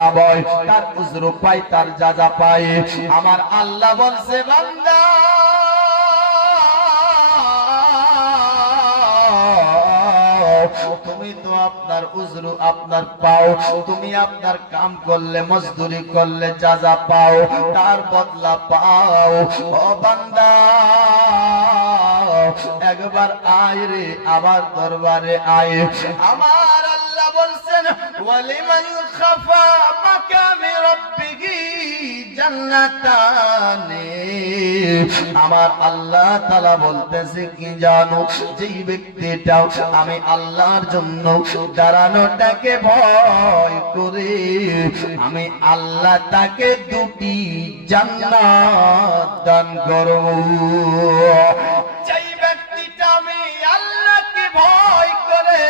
বয় তার উজরু পায়, তার যাজা পায়। আমার আল্লাহ বলছে বান্দা তুমি তো আপনার উজরু আপনার পাও, তুমি আপনার কাম করলে মজদুরি করলে যাজা পাও, তার বদলা পাও। ও বান্দা একবার আয় রে আমার দরবারে আয়। আমার আল্লাহ বলছেন ওয়ালিমান খাফা মাকামি রাব্বিহি জান্নাতানি। আমার আল্লাহ তাআলা বলতেছে কি জানো, যেই ব্যক্তিটা আমি আল্লাহর জন্য দাঁড়ানোটাকে ভয় করে, আমি আল্লাহ তাকে দুটি জান্নাত দান করব। যেই ব্যক্তিটা আমি আল্লাহকে ভয় করে,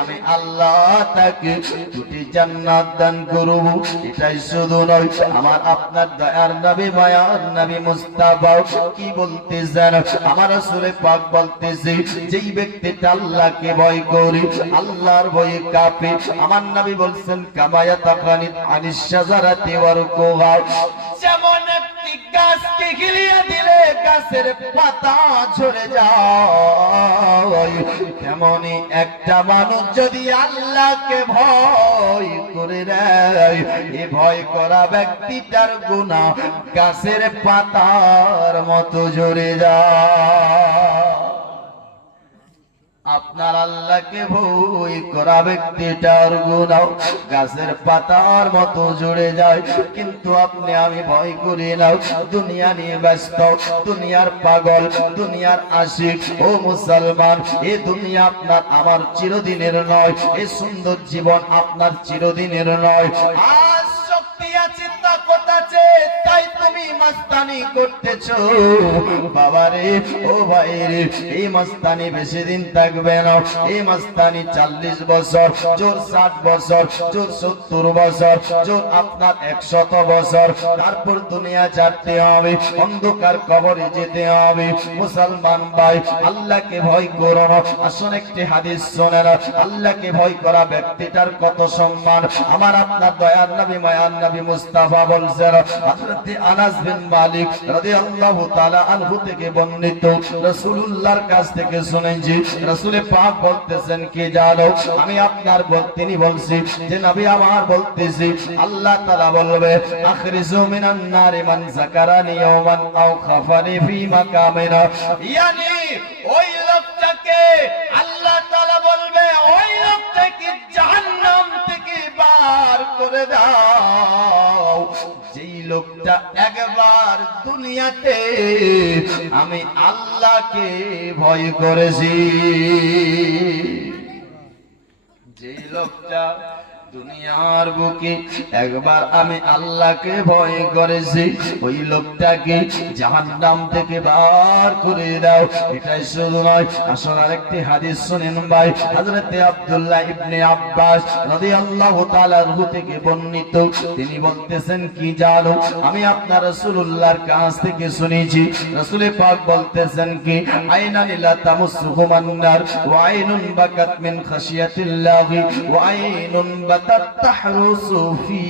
আমি আল্লাহ তাকে দুটি জান্নাত দান করব। এটাই শুধু নয়, আমার আপনার দয়ার নবী মায়ার নবী মুস্তাফা কি বলতেছেন, আমার রাসূল পাক বলতেছে যেই ব্যক্তিটা আল্লাহকে ভয় করে, আল্লাহর ভয়ে কাঁপে, আমার নবী বলছেন কামায়া তাকানিত আনিশ শাজারাতি ওয়ারকুহা, যেমন একটি গাছকে গিলিয়ে দিলে গাছের পাতা ঝরে যায়, তেমনি একটা মানুষ যদি আল্লাহকে ভয় করে দেয়, এই ভয় করা ব্যক্তিটার গুনাহ গাছের পাতার মতো ঝরে যায়। আপনার আল্লাহকে ভয় করা ব্যক্তিটার গুনাহ গাছের পাতার মতো জুড়ে যায়, কিন্তু আপনি আমি ভয় করি না, দুনিয়া নিয়ে ব্যস্ত, দুনিয়ার পাগল, দুনিয়ার আশিক। ও মুসলমান, এই দুনিয়া আপনার আমার চিরদিনের নয়, এই সুন্দর জীবন আপনার চিরদিনের নয়। আজ শক্তি আছে, তাকত আছে, তাই তুমি মাস্তানি করতেছো বাবারে। ও ভাই রে, এই মাস্তানি বেশি দিন থাকবে না। এই মাস্তানি 40 বছর, জোর 60 বছর, জোর 70 বছর, জোর আপনার 100 বছর, তারপর দুনিয়া ছাড়তে হবে, অন্ধকার কবরে যেতে হবে। মুসলমান ভাই, আল্লাহকে ভয় করো না। আসুন একটি হাদিস শোনেন, আল্লাহকে ভয় করা ব্যক্তিটার কত সম্মান। আমার আপনার দয়ার নবী মায়ার নবী মুস্তাফা বলছেন, হযরত আনাস বিন মালিক রাদিয়াল্লাহু তাআলা আনহু থেকে বর্ণিত, রাসূলুল্লাহর কাছ থেকে শুনেছি, রাসূল পাক বলতেছেন কি জানো, আমি আপনার তিনি বলছি যে নবী আমার বলতেছি, আল্লাহ তাআলা বলবে আখরিজু মিনান নারি মান যাকারানি ইয়াওমান আও খাফানি ফি মাকামিনা, ইয়ানি ওই লোকটাকে আল্লাহ তাআলা বলবে ওই লোকটাকে জাহান্নাম থেকে বার করে দাও যেই লোকটা একবার দুনিয়াতে আমি আল্লাহকে ভয় করেছি। যেই লোকটা দুনিয়ার বুকে একবার আমি আল্লাহকে ভয় করেছি, ওই লোকটাকে জাহান্নাম থেকে বার করে দাও। এটাই শুধু নয়, আসুন আরেকটি হাদিস শুনেন ভাই। হযরত আব্দুল্লাহ ইবনে আব্বাস রাদিয়াল্লাহু তাআলা আনহু থেকে বর্ণিত, তিনি বলতেছেন কি জানো, আমি আপনার রাসূলুল্লাহর কাছ থেকে শুনেছি, রাসূল পাক বলতেছেন কি আইনানি লা তামুসুহুমান নার ওয়া আইনুন বাকাত মিন খাশিয়াতিল্লাহি ওয়া আইনুন তাহরুসু ফি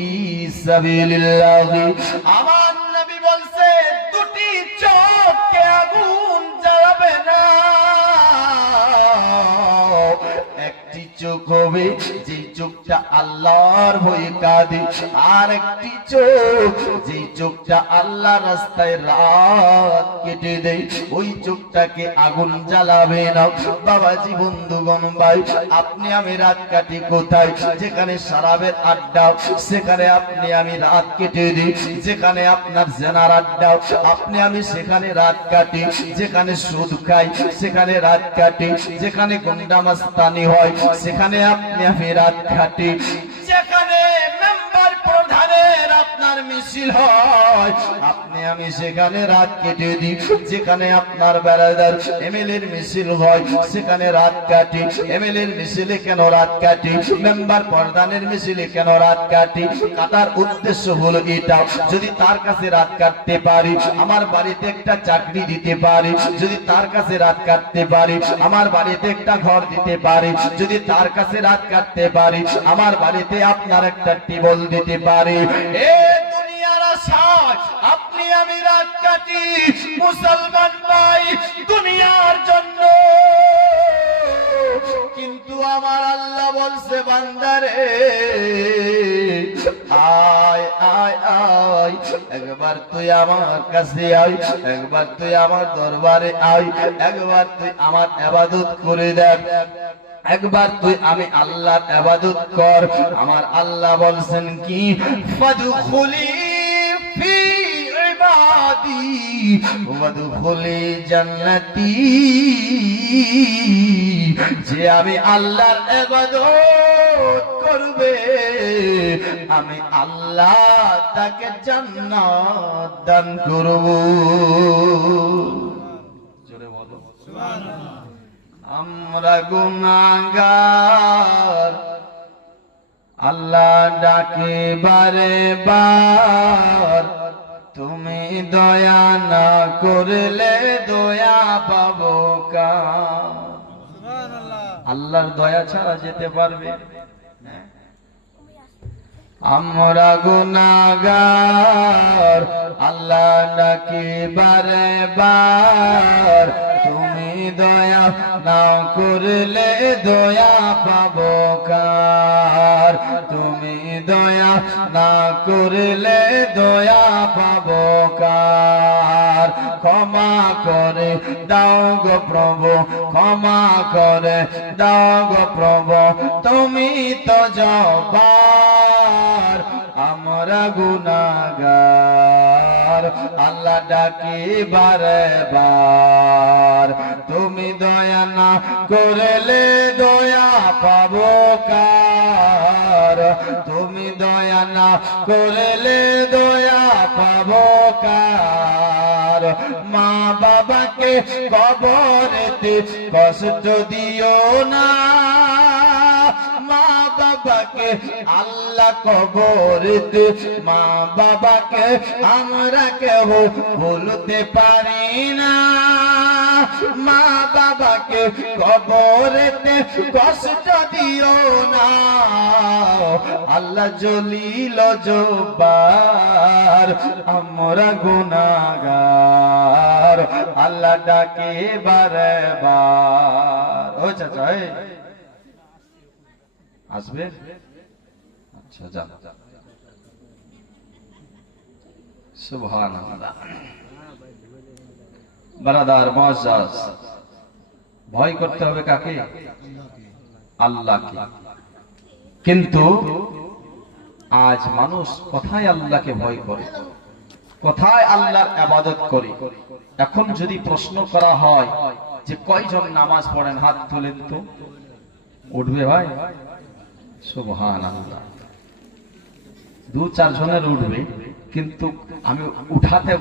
সাবিলিল্লাহ। আমার নবী বলছে দুটি চোখকে আগুন জ্বালাবে না, একটি চোখ হবে যে চোখটা আল্লাহর ভয়ে কাঁদে, আর একটি চোখ যে চোখটা আল্লাহর রাস্তায় রাত কেটে দেয়, ওই চোখটাকে আগুন জ্বালাবে না। বাবাজি বন্ধুগণ ভাই, আপনি আমি রাত কাটি কোথায়? যেখানে শরাবের আড্ডা, সেখানে আপনি আমি রাত কেটে দিই। যেখানে আপনার জেনার আড্ডা, আপনি আমি সেখানে রাত কাটি। যেখানে সুদ খাই, সেখানে রাত কাটি। যেখানে গুন্ডা মাস্তানি হয়, সেখানে আপনি আমি রাত কাটি। যেখানে মেম্বার প্রধানের আপনার মিছিল হয়, আপনি আমি সেখানে রাত কেটে দিই। যেখানে আপনার বেড়াদার এমএলএর মিছিল হয় সেখানে রাত কাটি। এমএলএর মিছিলে কেন রাত কাটি? মেম্বার প্রধানের মিছিলে কেন রাত কাটি? কাটার উদ্দেশ্য হলো এটা, যদি তার কাছে রাত কাটতে পারি আমার বাড়িতে একটা চাকরি দিতে পারি, যদি তার কাছে রাত কাটতে পারি আমার বাড়িতে একটা ঘর দিতে পারি, যদি তার কাছে রাত কাটতে পারি আমার বাড়িতে আপনার একটা টেবল দিতে পারি। এ দুনিয়ার আশায় আপনি আমি রাত কাটি মুসলমান ভাই দুনিয়ার জন্য। কিন্তু আমার আল্লাহ বলছে বান্দারে আয় আয় আয়, একবার তুই আমার কাছে আয়, একবার তুই আমার দরবারে আয়, একবার তুই আমার ইবাদত করে দেখ, একবার তুই আমি আল্লাহর ইবাদত কর। আমার আল্লাহ বলছেন কি ফাদখুলি ফি ইবাদি ওয়াদখুলি জান্নাতি, যে আমি আল্লাহর ইবাদত করবে আমি আল্লাহ তাকে জান্নাত দান করব। জোরে বলো সুবহানাল্লাহ। আমরা গুনাহগার আল্লাহ ডাকে বারে বার, তুমি দয়া না করলে দয়া পাবো কার? আল্লাহর দয়া ছাড়া যেতে পারবে? আমরা গুনাহগার আল্লাহ ডাকে বারে বার, তুমি দয়া না করলে দয়া পাবো কার? তুমি দয়া না করলে দয়া পাবো কার? ক্ষমা করে দাও গো প্রভু, ক্ষমা করে দাও গো প্রভু, তুমি তো জব্বার আমরা গুনাহগার আল্লাহ ডাকি বারে বার, তুমি দয়া না করলে দয়া পাবো কার? তুমি দয়া না করলে দয়া পাবো কার? মা বাবাকে কবরেতে কষ্ট দিও না, মা বাবাকে আল্লাহ কবরেতে, মা বাবাকে আমরা কেউ ভুলতে পারি না। মা বাবাকে কবরেতে কষ্ট দিও না, আল্লাহ জলিল জব্বার আমরা গুনাহগার আল্লাহ ডাকে বারে বার। ও চাচা আসবে? আচ্ছা যান। সুবহানাল্লাহ। বারাদার মুআজ্জাজ, ভয় করতে হবে কাকে? আল্লাহকে। কিন্তু আজ মানুষ কোথায় আল্লাহকে ভয় করে, কোথায় আল্লাহর ইবাদত করে? এখন যদি প্রশ্ন করা হয় যে কয়জন নামাজ পড়েন হাত তোলেন তো, উঠবে ভাই? সুবহানাল্লাহ। 2-4 জনের উঠবে, কিন্তু আমি উঠাতে